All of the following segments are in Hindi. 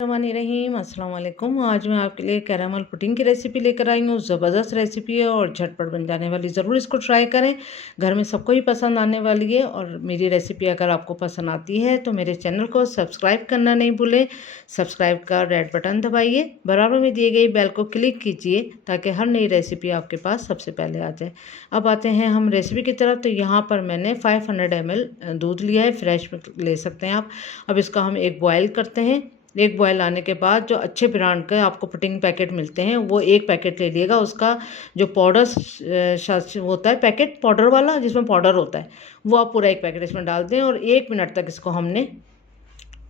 रहीम अस्सलाम वालेकुम। आज मैं आपके लिए कैरामल पुडिंग की रेसिपी लेकर आई हूँ। ज़बरदस्त रेसिपी है और झटपट बन जाने वाली। ज़रूर इसको ट्राई करें, घर में सबको ही पसंद आने वाली है। और मेरी रेसिपी अगर आपको पसंद आती है तो मेरे चैनल को सब्सक्राइब करना नहीं भूलें। सब्सक्राइब का रेड बटन दबाइए, बराबर में दिए गई बेल को क्लिक कीजिए ताकि हर नई रेसिपी आपके पास सबसे पहले आ जाए। अब आते हैं हम रेसिपी की तरफ। तो यहाँ पर मैंने 500 ml दूध लिया है, फ्रेश ले सकते हैं आप। अब इसका हम एक बॉयल करते हैं। एक बॉयल आने के बाद जो अच्छे ब्रांड के आपको पुडिंग पैकेट मिलते हैं वो एक पैकेट ले लिएगा। उसका जो पाउडर होता है, पैकेट पाउडर वाला जिसमें पाउडर होता है, वो आप पूरा एक पैकेट इसमें डाल दें और 1 मिनट तक इसको हमने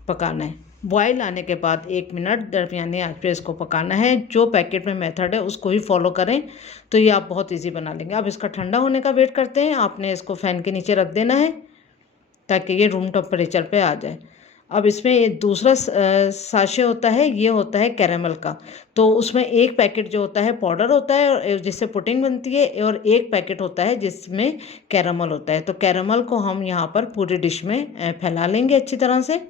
पकाना है। बॉयल आने के बाद 1 मिनट दरमियानी आंच पे इसको पकाना है। जो पैकेट में मेथड है उसको ही फॉलो करें तो ये आप बहुत ईजी बना लेंगे। अब इसका ठंडा होने का वेट करते हैं। आपने इसको फ़ैन के नीचे रख देना है ताकि ये रूम टेम्परेचर पे आ जाए। अब इसमें एक दूसरा साशे होता है, ये होता है कैरामल का। तो उसमें एक पैकेट जो होता है पाउडर होता है जिससे पुडिंग बनती है, और एक पैकेट होता है जिसमें कैरामल होता है। तो कैरामल को हम यहाँ पर पूरी डिश में फैला लेंगे अच्छी तरह से।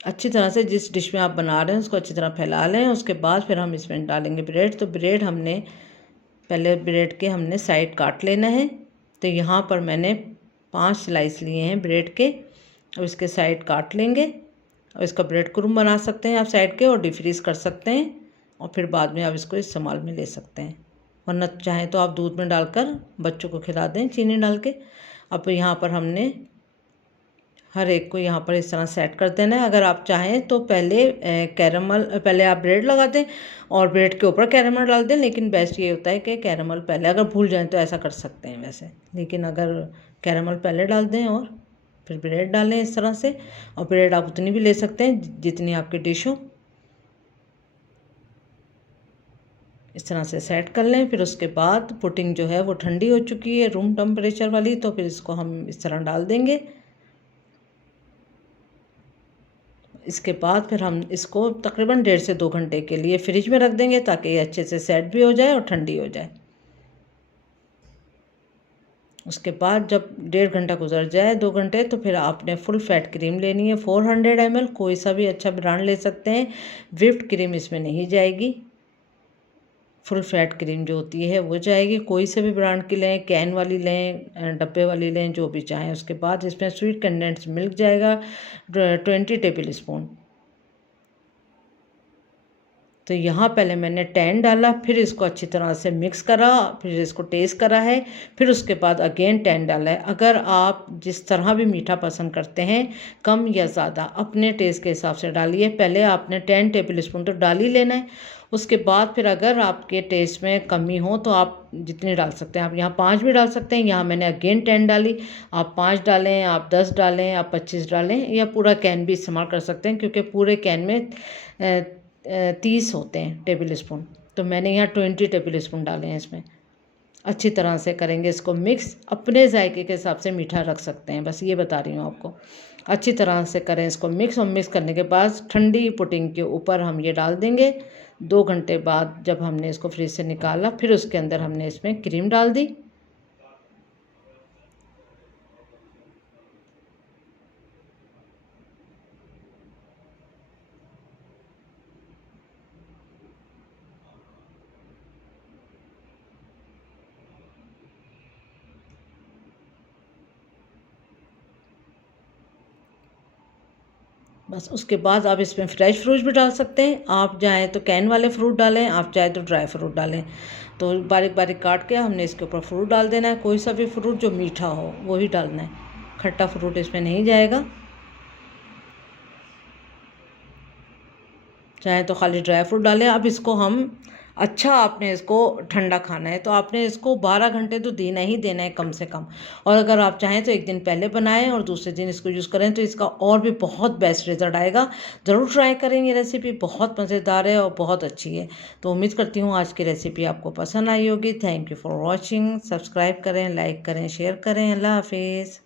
अच्छी तरह से जिस डिश में आप बना रहे हैं उसको अच्छी तरह फैला लें। उसके बाद फिर हम इसमें डालेंगे ब्रेड। तो ब्रेड हमने पहले ब्रेड के हमने साइड काट लेना है। तो यहाँ पर मैंने 5 स्लाइस लिए हैं ब्रेड के। अब इसके साइड काट लेंगे और इसका ब्रेड क्रूम बना सकते हैं आप साइड के, और डिफ्रीज़ कर सकते हैं और फिर बाद में आप इसको इस्तेमाल में ले सकते हैं। वरना चाहें तो आप दूध में डालकर बच्चों को खिला दें चीनी डाल के। अब यहाँ पर हमने हर एक को यहाँ पर इस तरह सेट कर देना है। अगर आप चाहें तो पहले आप ब्रेड लगा दें और ब्रेड के ऊपर कैरामल डाल दें, लेकिन बेस्ट ये होता है कि कैरामल पहले, अगर भूल जाएं तो ऐसा कर सकते हैं वैसे, लेकिन अगर कैरामल पहले डाल दें और फिर ब्रेड डालें इस तरह से। और ब्रेड आप उतनी भी ले सकते हैं जितनी आपकी डिश हो। इस तरह से सेट कर लें। फिर उसके बाद पुडिंग जो है वो ठंडी हो चुकी है रूम टेम्परेचर वाली, तो फिर इसको हम इस तरह डाल देंगे। इसके बाद फिर हम इसको तकरीबन 1.5 से 2 घंटे के लिए फ्रिज में रख देंगे ताकि ये अच्छे से सेट भी हो जाए और ठंडी हो जाए। उसके बाद जब 1.5 घंटा गुजर जाए, 2 घंटे, तो फिर आपने फुल फैट क्रीम लेनी है 400 ml। कोई सा भी अच्छा ब्रांड ले सकते हैं, व्हिप्ड क्रीम इसमें नहीं जाएगी। फुल फैट क्रीम जो होती है वो जाएगी। कोई से भी ब्रांड की लें, कैन वाली लें, डब्बे वाली लें, जो भी चाहें। उसके बाद इसमें स्वीट कंडेंस मिल्क जाएगा 20 टेबल स्पून। तो यहाँ पहले मैंने 10 डाला, फिर इसको अच्छी तरह से मिक्स करा, फिर इसको टेस्ट करा है, फिर उसके बाद अगेन 10 डाला है। अगर आप जिस तरह भी मीठा पसंद करते हैं, कम या ज़्यादा, अपने टेस्ट के हिसाब से डालिए। पहले आपने 10 टेबल स्पून तो डाल ही लेना है। उसके बाद फिर अगर आपके टेस्ट में कमी हो तो आप जितनी डाल सकते हैं। आप यहाँ 5 भी डाल सकते हैं। यहाँ मैंने अगेन 10 डाली। आप 5 डालें, आप 10 डालें, आप 25 डालें, या पूरा कैन भी इस्तेमाल कर सकते हैं क्योंकि पूरे कैन में 30 होते हैं टेबल स्पून। तो मैंने यहाँ 20 टेबल स्पून डाले हैं इसमें। अच्छी तरह से करेंगे इसको मिक्स। अपने जायके के हिसाब से मीठा रख सकते हैं, बस ये बता रही हूँ आपको। अच्छी तरह से करें इसको मिक्स, और मिक्स करने के बाद ठंडी पुडिंग के ऊपर हम ये डाल देंगे। 2 घंटे बाद जब हमने इसको फ्रिज से निकाला, फिर उसके अंदर हमने इसमें क्रीम डाल दी। बस उसके बाद आप इसमें फ्रेश फ्रूट भी डाल सकते हैं। आप चाहें तो कैन वाले फ्रूट डालें, आप चाहें तो ड्राई फ्रूट डालें। तो बारीक बारीक काट के हमने इसके ऊपर फ्रूट डाल देना है। कोई सा भी फ्रूट जो मीठा हो वो ही डालना है, खट्टा फ्रूट इसमें नहीं जाएगा। चाहे तो खाली ड्राई फ्रूट डालें। अब इसको हम आपने इसको ठंडा खाना है तो आपने इसको 12 घंटे तो देना ही देना है कम से कम। और अगर आप चाहें तो एक दिन पहले बनाएं और दूसरे दिन इसको यूज़ करें तो इसका और भी बहुत बेस्ट रिजल्ट आएगा। ज़रूर ट्राई करें, ये रेसिपी बहुत मज़ेदार है और बहुत अच्छी है। तो उम्मीद करती हूँ आज की रेसिपी आपको पसंद आई होगी। Thank you for watching. Subscribe करें, लाइक करें, शेयर करें। अल्लाह हाफिज़।